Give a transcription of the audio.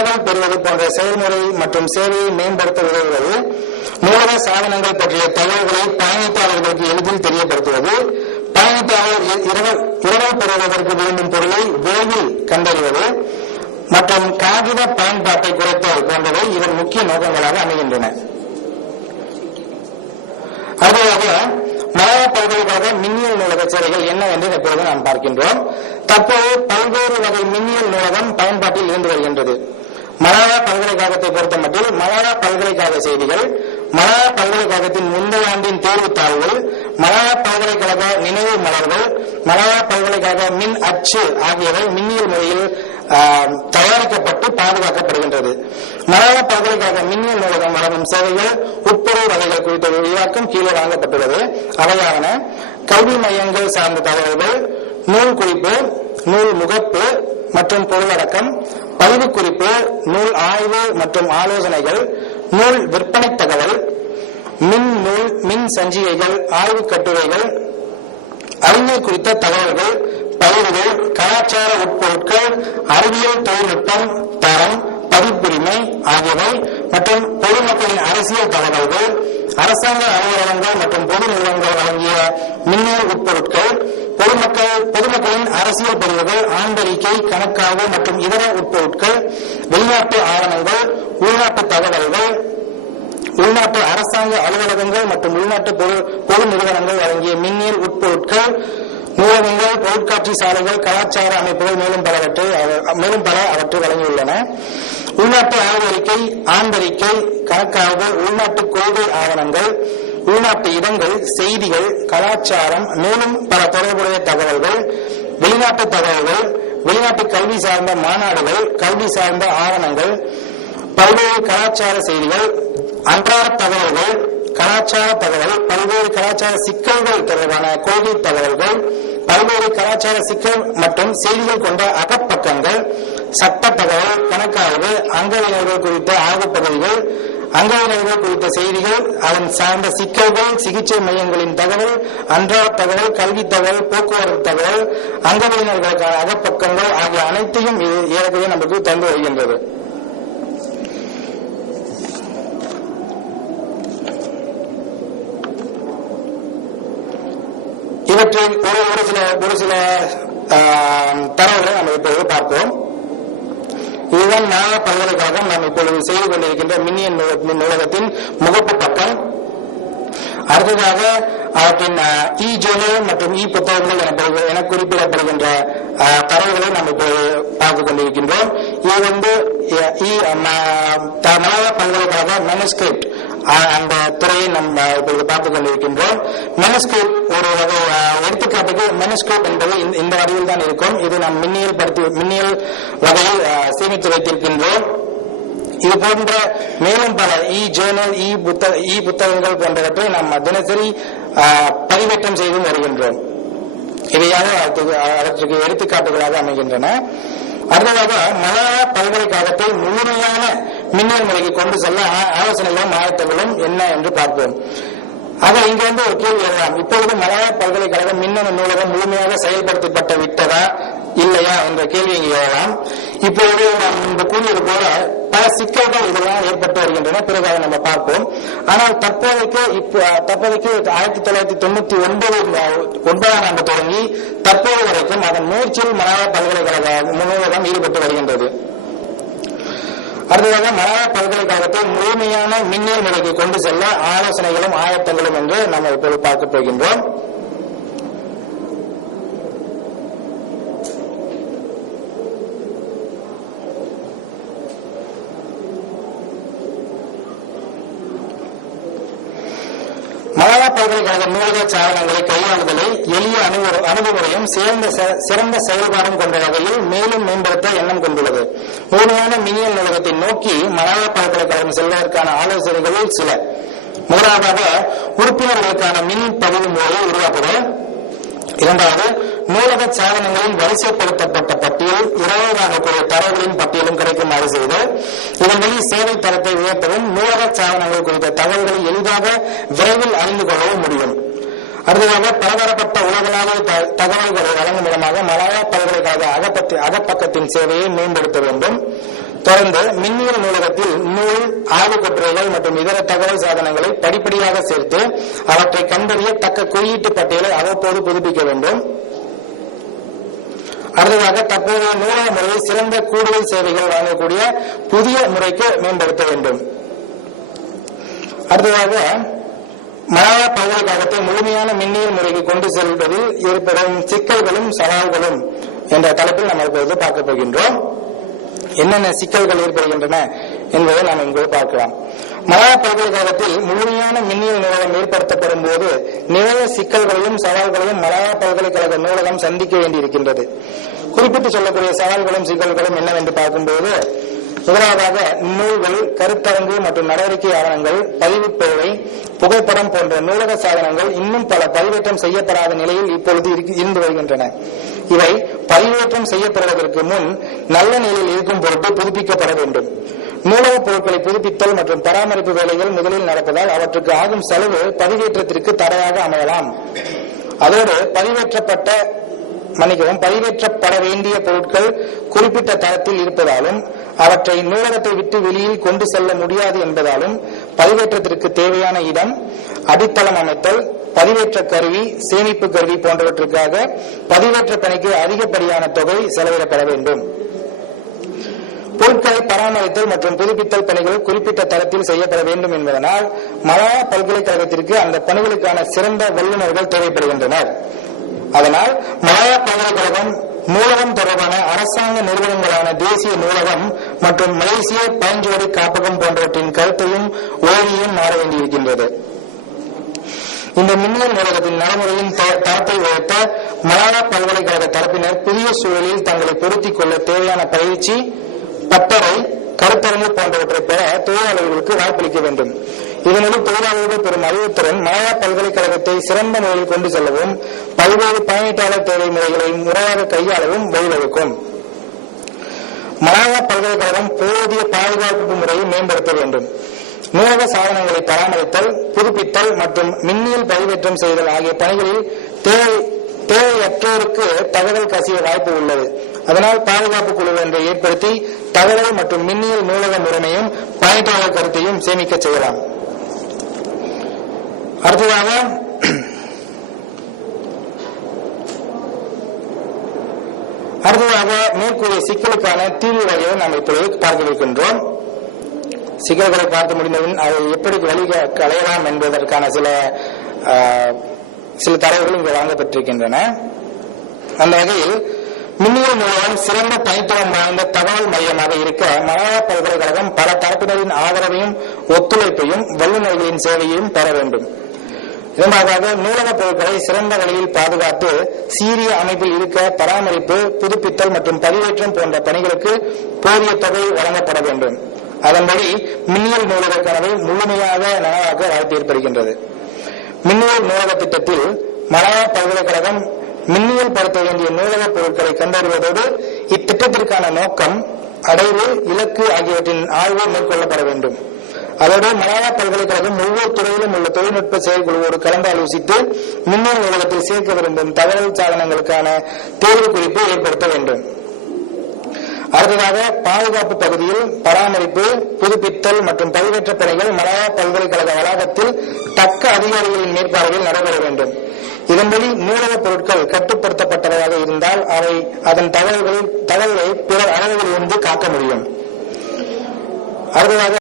தகவல் பெறுவது போன்ற செயல்முறை மற்றும் சேவையை மேம்படுத்த உதவுவது, நூலக சாதனங்கள் பற்றிய தகவல்களை பயணித்தாளர்களுக்கு எளிதில் தெரியப்படுத்துவது, பயணித்தாளர் இரவல் பெறுவதற்கு விரும்பும் பொருளை விரைவில் கண்டறிவது மற்றும் காகித பயன்பாட்டை குறைத்தல் போன்றவை இதன் முக்கிய நோக்கங்களாக அமைகின்றன. அதுவாக மலாயா பல்கலைக்கழக மின்னியல் நூலக சேவைகள் என்ன என்று எப்பொழுது நாம் பார்க்கின்றோம். தற்போது பல்வேறு வகை மின்னியல் நூலகம் பயன்பாட்டில் இருந்து வருகின்றது. மலாயா பல்கலைக்கழகத்தை பொறுத்தமட்டில் மலாயா பல்கலைக்கழக செய்திகள், மலாயா பல்கலைக்கழகத்தின் முந்தைய ஆண்டின் தேர்வுத்தாள்கள், மலாயா பல்கலைக்கழக நினைவு மலர்கள், மலாயா பல்கலைக்கழக மின் அச்சு ஆகியவை மின்னியல் முறையில் தயாரிக்கப்பட்டு பாதுகாக்கப்படுகின்றது. மலாயா பல்கலைக்கழக மின்னியல் நூலகம் வழங்கும் சேவைகள் உட்பொருள் வகைகள் குறித்த விரிவாக்கம் கீழே வழங்கப்பட்டுள்ளது. அவையான கல்வி மையங்கள் சார்ந்த தகவல்கள், நூல் குறிப்பு, நூல் முகப்பு மற்றும் பொருளடக்கம், பதிவு குறிப்பு, நூல் ஆய்வு மற்றும் ஆலோசனைகள், நூல் விற்பனை தகவல், மின் நூல், மின் சஞ்சிகைகள், ஆய்வு கட்டுரைகள், அறிவியல் குறித்த தகவல்கள், பயிர்கள், கலாச்சார உட்பொருட்கள், அறிவியல் தொழில்நுட்பம், தரம், பதிப்புரிமை ஆகியவை மற்றும் பொதுமக்களின் அரசியல் தகவல்கள், அரசாங்க அலுவலகங்கள் மற்றும் பொது நிறுவனங்கள் வழங்கிய மின்னணு உட்பொருட்கள், பொதுமக்களின் அரசியல் பதிவுகள், ஆண்டறிக்கை, கணக்காய்வு மற்றும் இதர உட்பொருட்கள், வெளிநாட்டு ஆவணங்கள், உள்நாட்டு தகவல்கள், உள்நாட்டு அரசாங்க அலுவலகங்கள் மற்றும் உள்நாட்டு பொது நிறுவனங்கள் வழங்கிய மின்னியல் உட்பொருட்கள், நூலகங்கள், பொருட்காட்சி சாலைகள், கலாச்சார அமைப்புகள் மேலும் பல அவற்றை வழங்கியுள்ளன. உள்நாட்டு ஆய்வறிக்கை, ஆண்டறிக்கை, கணக்காய்வு, உள்நாட்டு கொள்கை ஆவணங்கள், உள்நாட்டு இடங்கள், செய்திகள், கலாச்சாரம், மேலும் பல தொடர்புடைய தகவல்கள், வெளிநாட்டு தகவல்கள், வெளிநாட்டு கல்வி சார்ந்த மாநாடுகள், கல்வி சார்ந்த ஆவணங்கள், பல்வேறு கலாச்சார செய்திகள், அன்றாட தகவல்கள், கலாச்சார தகவல், பல்வேறு கலாச்சார சிக்கல்கள் தொடர்பான கொள்கை தகவல்கள், பல்வேறு கலாச்சார சிக்கல் மற்றும் செய்திகள் கொண்ட அகப்பக்கங்கள், சட்ட தகவல், கணக்காய்வு, அங்கவினர்கள் குறித்த ஆய்வுப் பகுதிகள், அங்கவினர்கள் குறித்த செய்திகள், அதன் சார்ந்த சிக்கல்கள், சிகிச்சை மையங்களின் தகவல், அன்றாட தகவல், கல்வி தகவல், போக்குவரத்து தகவல், அங்கவினர்களுக்கான அகப்பக்கங்கள் ஆகிய அனைத்தையும் இது ஏற்கனவே நமக்கு தந்து வருகின்றது. இவற்றில் ஒரு சில தரவுகளை நாம் இப்பொழுது பார்ப்போம். இதுதான் மலாயா பல்கலைக்கழகம் நாம் இப்பொழுது செய்து கொண்டிருக்கின்ற மின்னியல் நூலகத்தின் முகப்பு பக்கம். அடுத்ததாக அவற்றின் இ ஜேர்னல் மற்றும் இ புத்தகங்கள் என குறிப்பிடப்படுகின்ற தரவுகளை நாம் இப்பொழுது பார்த்துக் கொண்டிருக்கின்றோம். இது மலாயா பல்கலைக்கழக மேனுஸ்கிரிப்ட் அந்த துறையை நம்ம இப்பொழுது பார்த்துக் கொண்டிருக்கின்றோம். மேனுஸ்கிரிப்ட் ஒரு வகை எடுத்துக்காட்டுக்கு மேனுஸ்கிரிப்ட் என்பது இந்த வகையில் தான் இருக்கும். இது நாம் மின்னியல் வகையில் சேமித்து வைத்திருக்கின்றோம். இது போன்ற மேலும் பல இ ஜேர்னல், இ புத்தகங்கள் போன்றவற்றை நாம் தினசரி பதிவேற்றம் செய்து வருகின்றோம். இவையாக அவற்றுக்கு எடுத்துக்காட்டுகளாக அமைகின்றன. அடுத்ததாக மலாயா பல்கலைக்கழகத்தை முழுமையான மின்னல் முறைக்கு கொண்டு செல்ல ஆலோசனைகளும் ஆயத்தங்களும் என்ன என்று பார்ப்போம். ஆக இங்கிருந்து ஒரு கேள்வி எழலாம். இப்பொழுது மலாயா பல்கலைக்கழகம் மின்னணு நூலகம் முழுமையாக செயல்படுத்தப்பட்டு விட்டதா இல்லையா என்ற கேள்வி இங்கு எழலாம். இப்பொழுது நாம் இந்த கூறியது போல பல சிக்கல்கள் இதெல்லாம் ஏற்பட்டு வருகின்றன. பிறகு அதை நம்ம பார்ப்போம். ஆனால் தற்போதைக்கு 1999 ஆண்டு தொடங்கி தற்போது வரைக்கும் அதன் முயற்சியில் மலாயா பல்கலைக்கழக நூலகம் ஈடுபட்டு வருகின்றது. அடுத்ததாக மலாயா பல்கலைக்கழகத்தை முழுமையான மின்னல் முறைக்கு கொண்டு செல்ல ஆலோசனைகளும் ஆயத்தங்களும் என்று நாம் இப்போது பார்க்க போகின்றோம். மலாயா பல்கலைக்கழக நூலக சாதனங்களை கையாளுதலை எளிய அணுகுமுறையும் சிறந்த செயல்பாடும் கொண்ட வகையில் மேலும் மேம்படுத்த எண்ணம் கொண்டுள்ளது. முழுமையான மின்னியல் நூலகத்தை நோக்கி மலாயா பல்கலைக்கழகம் செல்வதற்கான ஆலோசனைகளில் சில. முதலாவதாக உறுப்பினர்களுக்கான மின் பதிவு முறையை உருவாக்குதல். இரண்டாவது, நூலக சாதனங்களின் வரிசைப்படுத்தப்பட்ட பட்டியல், இரவாகக்கூடிய தரவுகளின் பட்டியலும் கிடைக்குமாறு செய்தல். இதன் வழி சேவை தரத்தை உயர்த்தவும் நூலக சாதனங்கள் குறித்த தகவல்களை எளிதாக விரைவில் அறிந்து கொள்ளவும் முடியும். அடுத்ததாக, பலதரப்பட்ட உலகளாவிய தகவல்களை வழங்கும் விதமாக மலாயா பல்கலைக்கழக அகப்பக்கத்தின் சேவையை மேம்படுத்த வேண்டும். தொடர்ந்து மின்னியல் நூலகத்தில் நூல், ஆய்வுக் கட்டுரைகள் மற்றும் இதர தகவல் சாதனங்களை படிப்படியாக சேர்த்து அவற்றை கண்டறிய தக்க குறியீட்டு பட்டியலை அவ்வப்போது புதுப்பிக்க வேண்டும். அடுத்ததாக தற்போதைய நூலக முறையை சிறந்த கூடுதல் சேவைகள் வழங்கக்கூடிய புதிய முறைக்கு மேம்படுத்த வேண்டும். அடுத்ததாக மலாயா பல்கலைக்கழகத்தை முழுமையான மின்னியல் முறைக்கு கொண்டு செல்வதில் ஏற்படும் சிக்கல்களும் சவால்களும் என்ற தலைப்பில் நாம் இப்போது பார்க்க போகின்றோம். என்னென்ன சிக்கல்கள் ஏற்படுகின்றன என்பதை நாம் இங்கு பார்க்கலாம். மலாயா பல்கலைக்கழகத்தில் முழுமையான மின்னியல் நூலகம் ஏற்படுத்தப்படும் போது நிறைய சிக்கல்களையும் சவால்களையும் மலாயா பல்கலைக்கழக நூலகம் சந்திக்க வேண்டியிருக்கின்றது. குறிப்பிட்டு சொல்லக்கூடிய சவால்களும் சிக்கல்களும் என்னவென்று பார்க்கும்போது, முதலாவதாக நூல்கள், கருத்தரங்கு மற்றும் நடவடிக்கை ஆவணங்கள், பதிவுப்பேழை, புகைப்படம் போன்ற நூலக சாதனங்கள் இன்னும் பல பதிவேற்றம் செய்யப்படாத நிலையில் இப்பொழுது இருந்து வருகின்றன. இவை பதிவேற்றம் செய்யப்படுவதற்கு முன் நல்ல நிலையில் இருக்கும் பொருட்டு புதுப்பிக்கப்பட வேண்டும். நூலகப் பொருட்களை புதுப்பித்தல் மற்றும் பராமரிப்பு வேலைகள் முதலில் நடப்பதால் அவற்றுக்கு ஆகும் செலவு பதிவேற்றத்திற்கு தடையாக அமையலாம். அதோடு பதிவேற்றப்பட வேண்டிய பொருட்கள் குறிப்பிட்ட தரத்தில் இருப்பதாலும் அவற்றை நூலகத்தை விட்டு வெளியில் கொண்டு செல்ல முடியாது என்பதாலும் பதிவேற்றத்திற்கு தேவையான இடம், அடித்தளம் அமைத்தல், பதிவேற்ற கருவி, சேமிப்பு கருவி போன்றவற்றுக்காக பதிவேற்ற பணிக்கு அதிகப்படியான தொகை செலவிடப்பட வேண்டும். பொருட்களை பராமரித்தல் மற்றும் புதுப்பித்தல் பணிகள் குறிப்பிட்ட தரத்தில் செய்யப்பட வேண்டும் என்பதனால் மலாயா பல்கலைக்கழகத்திற்கு அந்த பணிகளுக்கான சிறந்த வல்லுநர்கள் தேவைப்படுகின்றனர். அதனால் மலாயா பல்கலைக்கழகம் நூலகம் தொடர்பான அரசாங்க நிறுவனங்களான தேசிய நூலகம் மற்றும் மலேசிய பழஞ்சுவடி காப்பகம் போன்றவற்றின் கருத்தையும் ஓய்வையும் மாற வேண்டியிருக்கின்றது. இந்த மின்னியல் நூலகத்தின் நடைமுறையின் தரத்தை உயர்த்த மலாயா பல்கலைக்கழக தரப்பினர் புதிய சூழலில் தங்களை பொருத்திக் கொள்ள தேவையான பயிற்சி, பட்டறை, கருத்தரங்கு போன்றவற்றை பெற தொழிலாளர்களுக்கு வாய்ப்பளிக்க வேண்டும். இதனுடன் தொழிலாளர்கள் பெறும் அறிவுத்திறன் மலாயா பல்கலைக்கழகத்தை சிறந்த முறையில் கொண்டு செல்லவும் பல்வேறு பயணீட்டாளர் தேவை முறைகளை முறையாக கையாளவும் வழிவகுக்கும். மலாயா பல்கலைக்கழகம் போதிய பாதுகாப்பு முறையை மேம்படுத்த வேண்டும். நூலக சாதனங்களை பராமரித்தல், புதுப்பித்தல் மற்றும் மின்னியல் பதிவேற்றம் செய்தல் ஆகிய பணிகளில் தேவையற்றோருக்கு தகவல் கசிய வாய்ப்பு உள்ளது. அதனால் பாதுகாப்பு குழு ஒன்றை ஏற்படுத்தி தகவல் மற்றும் மின்னியல் நூலக முறைமையும் பயனாளர் கருத்தையும் சேமிக்க செய்யலாம். அடுத்ததாக மேற்கூறிய சிக்கலுக்கான தீர்வு வழியை நாம் இப்பொழுது பார்க்க இருக்கின்றோம். சிக்கல்களை பார்த்து முடிந்தவுடன் அதை எப்படி வழி களையலாம் என்பதற்கான சில தரவுகள் இங்கு வழங்கப்பட்டிருக்கின்றன. அந்த வகையில் மின்னியல் நூலகம் சிறந்த தனித்துவம் வாய்ந்த தகவல் மையமாக இருக்க மலாயா பல்கலைக்கழகம் பல தரப்பினரின் ஆதரவையும் ஒத்துழைப்பையும் வல்லுநர்களின் சேவையையும் பெற வேண்டும். இரண்டாவதாக நூலகப் பொருட்களை சிறந்த வழியில் பாதுகாத்து சீரிய அமைப்பில் இருக்க பராமரிப்பு, புதுப்பித்தல் மற்றும் பதிவேற்றம் போன்ற பணிகளுக்கு போதிய தொகை வழங்கப்பட வேண்டும். அதன்படி மின்னியல் நூலக கனவை முழுமையாக நனவாக்க வாய்ப்பு ஏற்படுகின்றது. மின்னியல் நூலக திட்டத்தில் மலாயா பல்கலைக்கழகம் மின்னியல் படுத்த வேண்டிய நூலகப் பொருட்களை கண்டறிவதோடு இத்திட்டத்திற்கான நோக்கம், அடைவு, இலக்கு ஆகியவற்றின் ஆய்வு மேற்கொள்ளப்பட வேண்டும். அதோடு மலாயா பல்கலைக்கழகம் ஒவ்வொரு துறையிலும் உள்ள தொழில்நுட்ப செயற்குழுவோடு கலந்தாலோசித்து மின்னியல் நூலகத்தில் சேர்க்க விரும்பும் தகவல் சாதனங்களுக்கான தேர்வு குறிப்பு ஏற்படுத்த வேண்டும். அடுத்ததாக பாதுகாப்பு பகுதியில் பராமரிப்பு, புதுப்பித்தல் மற்றும் பதிவேற்ற பணிகள் மலாயா பல்கலைக்கழக வளாகத்தில் தக்க அதிகாரிகளின் மேற்பார்வையில் நடைபெற வேண்டும். இதன்படி நூலகப் பொருட்கள் கட்டுப்படுத்தப்பட்டவையாக இருந்தால் அவை அதன் தகவல்களை பிறர் அளவுகளிலிருந்து காக்க முடியும். அடுத்ததாக